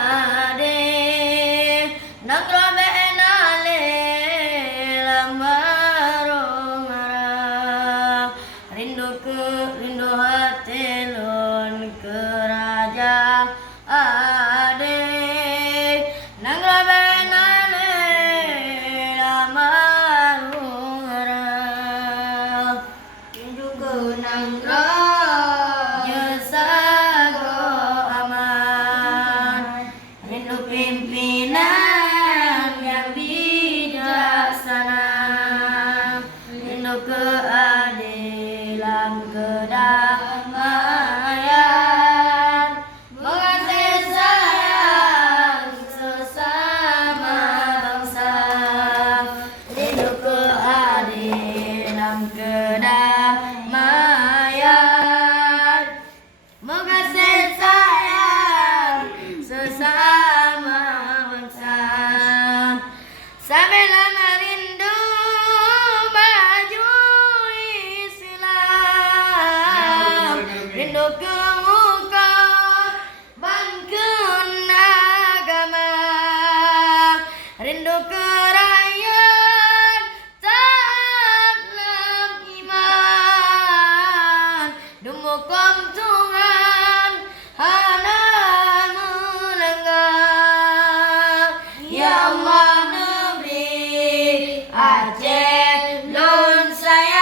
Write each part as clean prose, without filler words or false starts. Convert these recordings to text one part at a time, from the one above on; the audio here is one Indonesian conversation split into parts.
ade nang robe nale lambarong arah rindu hati lon ke raja ade nang robe nale lambarong arah rindu ke nang pimpinan yang bijaksana, rindu keadilan kedamaian, mengasih sayang sesama bangsa, rindu keadilan kedamaian, mengasih sayang sesama Sambil rindu maju Islam, rindu ke muka bangkun agama, rindu ke rakyat dalam iman, dumukum Tuhan hana melenggang. Ya Allah Aceh lun sayang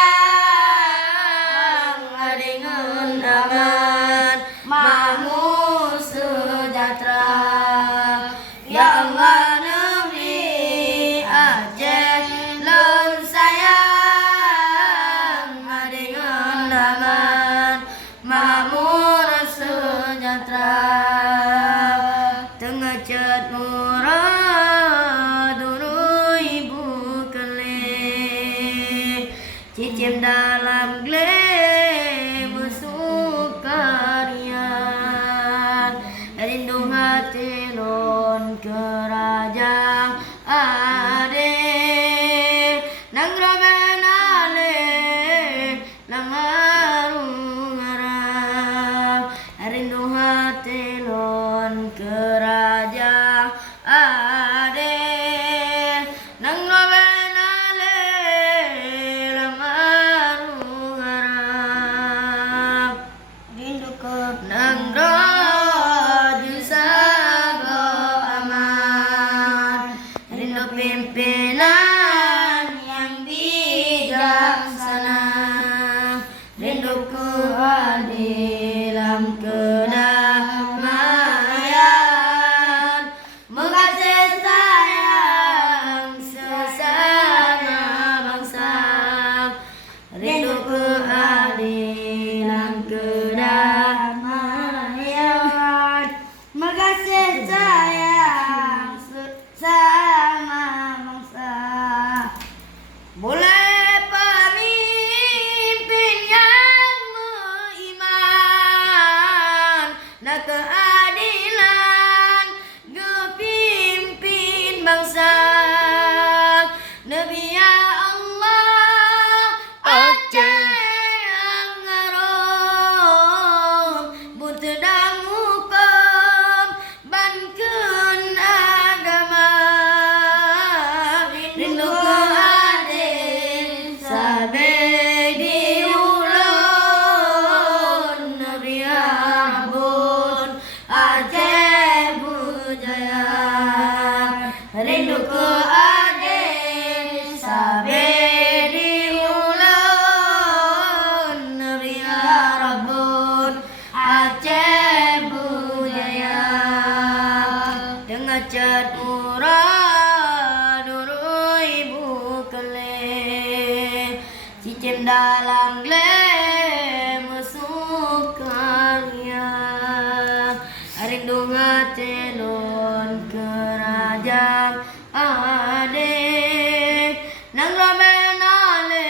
adingun aman makmur sejahtera. Ya Allah negeri Aceh lun sayang adingun aman makmur sejahtera. Tengah cet murah cicim dalam glem sukarian, rindu hati lon ke raja ade nang robe nale nang harung arah, rindu hati lon ke raja ade nang robe nang roju sago aman, rindu pimpinan yang bijaksana, rindu keadilan kedamaian, mengasih sayang sesama bangsa, rindu keadilan kedamaian, mengasih sayang sesama bangsa. Boleh pemimpin yang beriman, nak keadilan gepimpin bangsa. Nabi ya Allah Aceh yang ngarom buntut damukom bangkeun agama, rindu keadil sabe diulun. Nabi ya Rabbun Aceh bujaya, rindu keadil sabe diulun. Nabi ya Rabbun Aceh bujaya, dengan cat murah nuru ibu kele, cicim dalam glem sukarian, rindu hati lon ke raja ade nang robe nale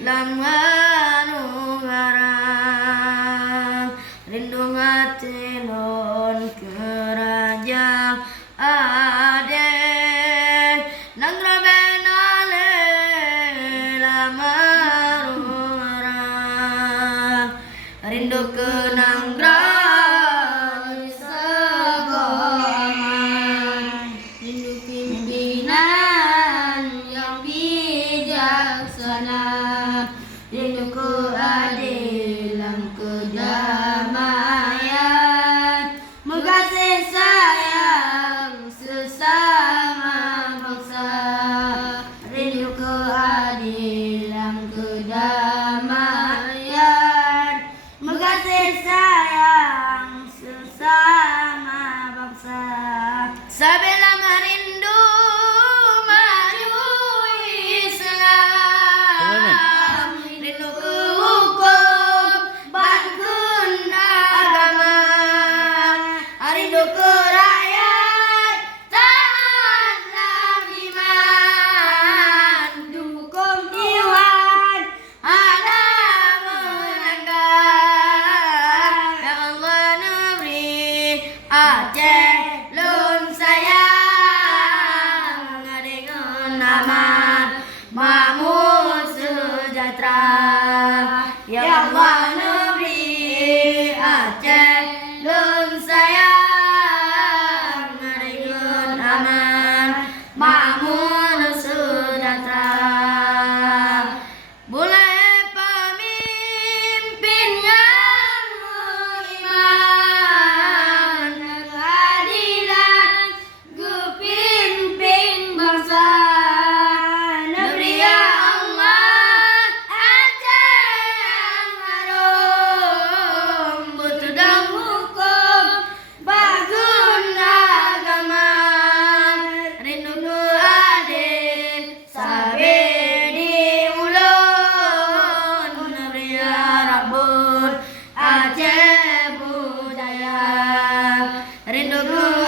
lam harung arah, rindu hati lon ke raja ade nang robe nale lam harung arah, rindu ke nang raja sago rinduku rakyat taatlah iman, dukung Tuhan ada menangkan. Ya Allah negeri Aceh lun sayang dengan aman makmur sejahtera. Ya Allah negeri Aceh lun sayang dengan aman makmur sejahtera. Boleh pemimpin yang beriman, keadilan ku pimpin bangsa. Negeri ya Allah Aceh yang harum, butuh dan hukum bagun agama. Rinduku adik sabe di ulun, negeri ya Rabbul Aceh budaya. Rinduku